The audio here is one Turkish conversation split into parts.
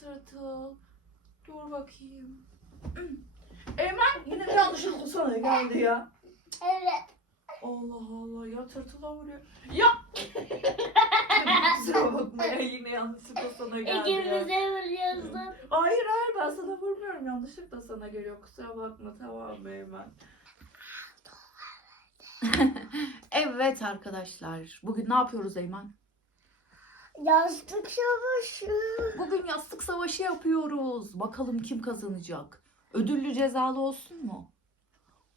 tırtıl. Dur bakayım. Eymen yine bir yanlışlıkla sana geldi ya. Evet. Allah Allah ya tırtıla vuruyor. Ya! Kusura bakma ya yine yanlışlıkla sana geldi ya. İkimize vuruyorsun. Hayır hayır ben sana vurmuyorum yanlışlıkla sana geliyor kusura bakma tamam mı Eymen? evet arkadaşlar bugün ne yapıyoruz Eymen? Yastık savaşı. Bugün yastık savaşı yapıyoruz. Bakalım kim kazanacak? Ödüllü cezalı olsun mu?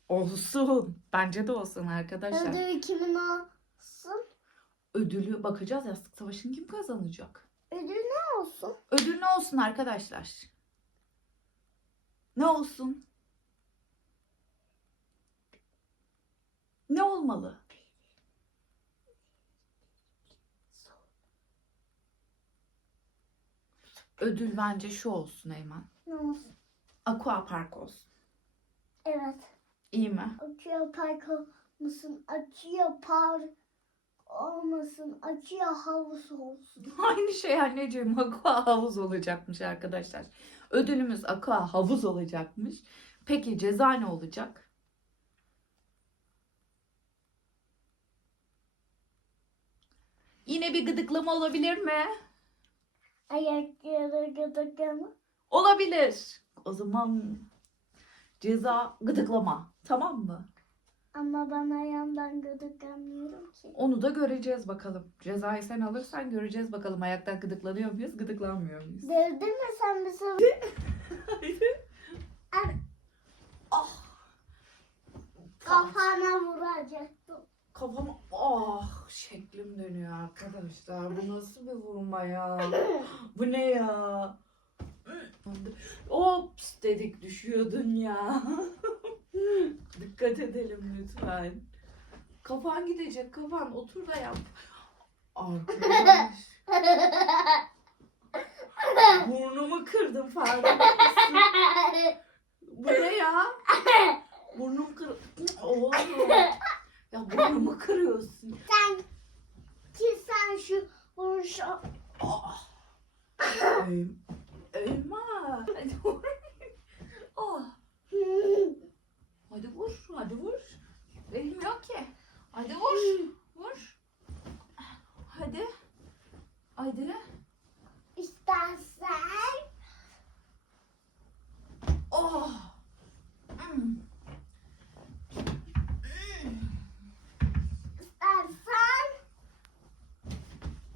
Olsun. Bence de olsun arkadaşlar. Ödül kimin olsun? Ödülü bakacağız yastık savaşını kim kazanacak? Ödül ne olsun? Ödül ne olsun arkadaşlar? Ne olsun? Ne olmalı? Ödül bence şu olsun Eymen. Ne olsun? Aqua Park olsun. Evet. İyi mi? Açıyor park olmasın. Açıyor park olmasın. Açıyor havuz olsun. Aynı şey anneciğim. Aqua havuz olacakmış arkadaşlar. Ödülümüz aqua havuz olacakmış. Peki ceza ne olacak? Yine bir gıdıklama olabilir mi? Ayakları gıdıklama. Olabilir. O zaman ceza gıdıklama. Tamam mı? Ama ben ayağımdan gıdıklamıyorum ki. Onu da göreceğiz bakalım. Cezayı sen alırsan göreceğiz bakalım. Ayaktan gıdıklanıyor muyuz, gıdıklanmıyor muyuz? Dövdün mü sen bizi? ah. Kafana vuracaktım. Kafam ah şeklim dönüyor arkadaşlar. Bu nasıl bir vurma ya? Bu ne ya? Ops dedik düşüyordun ya. Dikkat edelim lütfen. Kafan gidecek kafan otur da yap. Arkadaş burnumu kırdım farkında? Bu ne ya? Burnum kır... Oğlum. Ya burnumu kırıyorsun. sen ki sen şu vuruşu Ah. Ey- Eyma. Hadi vur. Ah. Hadi vur. Hadi vur. Elim yok ki. Hadi vur. Vur. Hadi. Hadi. istersen Oh. Hmm. istersen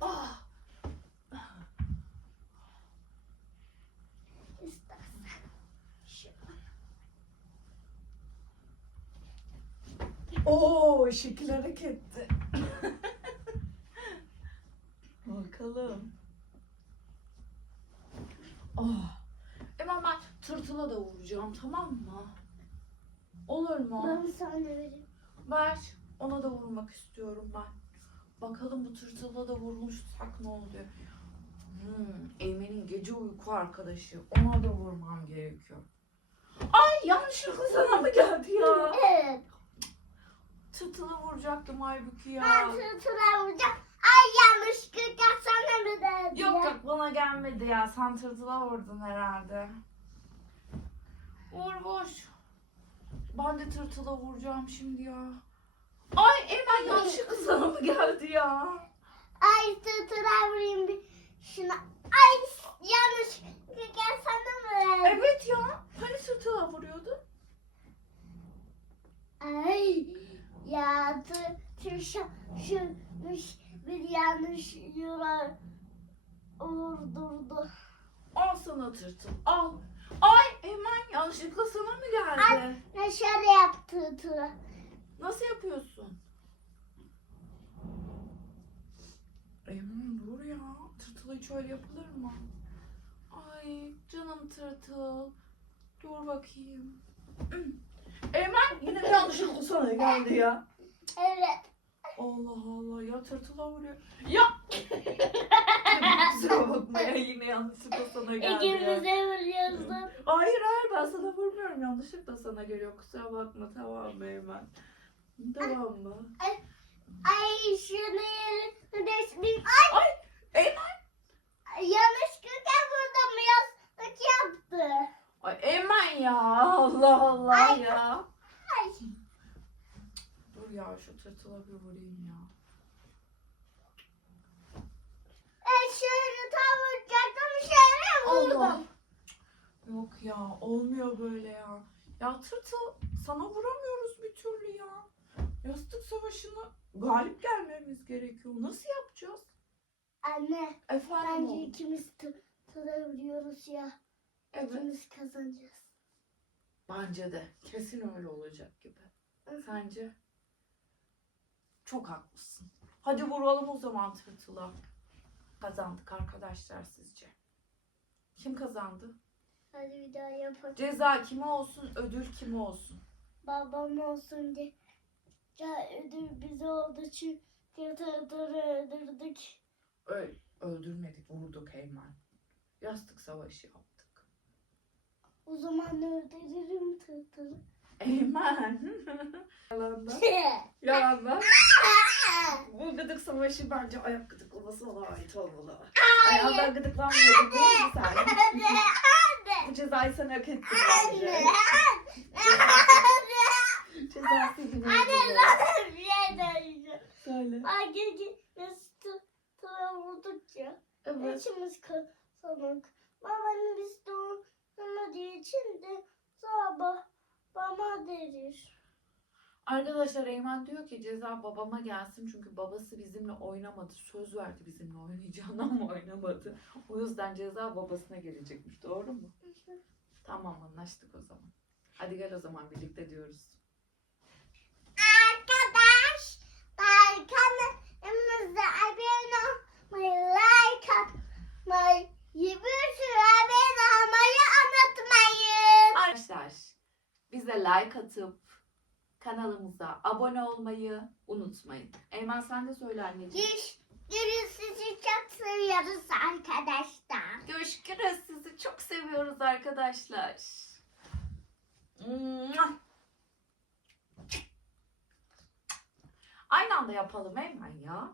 Ah. istersen şu Oo, şekil hareketti. Bakalım. Oh. Hemen ben tırtıla da vuracağım tamam mı? Olur mu? ben sana vereyim. Ver. Ona da vurmak istiyorum ben. Bakalım bu tırtıla da vurmuşsak ne oluyor? Hmm, Eymen'in gece uyku arkadaşı. Ona da vurmam gerekiyor. Ay yanlışlıkla sana mı geldi ya? Evet. Tırtıla vuracaktım halbuki Ben ya. tırtıla vuracağım. Ay yanlışlıkla sana mı dedi? Yok yok bana gelmedi ya. Sen tırtıla vurdun herhalde. Vur vur. Ben de tırtıla vuracağım şimdi ya. Ay Eymen yanlışlıkla sana mı geldi ya? Ay tırtıla vurayım bir şuna. Ay yanlışlıkla sana mı verdi? Evet ya. Hani tırtıla vuruyordun? Ay ya tır, tırşa şuymuş bir yanlış yola vurdurdu. Al sana tırtıl. Al. Ay Eymen yanlışlıkla sana mı geldi? Ne şöyle yaptı tırı. Nasıl yapıyorsun? Eymen dur ya. Tırtıla hiç öyle yapılır mı? Ay canım tırtıl. Dur bakayım. Eymen yine yanlışlıkla sana geldi ya. Evet. Allah Allah ya tırtıla vuruyor. Ya! Kusura bakma ya yine yanlışlıkla sana geldi ya. İkimize vuruyorsun. Hayır hayır ben sana vurmuyorum yanlışlıkla sana geliyor kusura bakma tamam mı Eymen? Tamam mı? Ay şunu yerine. Eymen! Ay yanlışlıkla vurdum ya ya. Allah Allah Ay. ya. Ay. Dur ya şu tırtıla bir vurayım ya. E şöyle tam vuracaktım Allah. Yok ya olmuyor böyle ya. Ya tırtıl sana vuramıyoruz bir türlü ya. Yastık savaşını galip gelmemiz gerekiyor. Nasıl yapacağız? Anne Efendim bence oğlum? ikimiz tırabiliyoruz ya. Evet. İkimiz kazanacağız. Bence de. Kesin öyle olacak gibi. Sence? Çok haklısın. Hadi vuralım o zaman tırtıla. Kazandık arkadaşlar sizce. Kim kazandı? Hadi bir daha yapalım. Ceza kime olsun, ödül kime olsun? Babam olsun diye. Ya ödül bize oldu çünkü tırtırı öldürdük. Öl, öldürmedik, vurduk Eymen. Yastık savaşı yaptık. O zaman öldürürüm tırtırı. Eymen. Yalandan. Yalandan. Bu gıdık savaşı bence ayak gıdıklamasına ait olmalı. Ayağından gıdıklanmıyorduk değil mi sen? Bu cezayı sen hak ettin bence. Cezası gibi. Anne sana bir şey söyleyeceğim. Söyle. Gece nasıl tıra vurduk ya. Evet. İçimiz kazanık. Babanın biz doğurmadığı için de sabah bana derir. Arkadaşlar Eymen diyor ki ceza babama gelsin çünkü babası bizimle oynamadı. Söz verdi bizimle oynayacağından ama oynamadı. O yüzden ceza babasına gelecekmiş. Doğru mu? Tamam anlaştık o zaman. Hadi gel o zaman birlikte diyoruz. Arkadaşlar kanalımıza abone olmayı, like atmayı, bir sürü abone olmayı unutmayın. Arkadaşlar bize like atıp kanalımıza abone olmayı unutmayın. Eymen sen de söyle anneciğim. Görüşürüz sizi çok seviyoruz arkadaşlar. Görüşürüz sizi çok seviyoruz arkadaşlar. Aynı anda yapalım Eymen ya.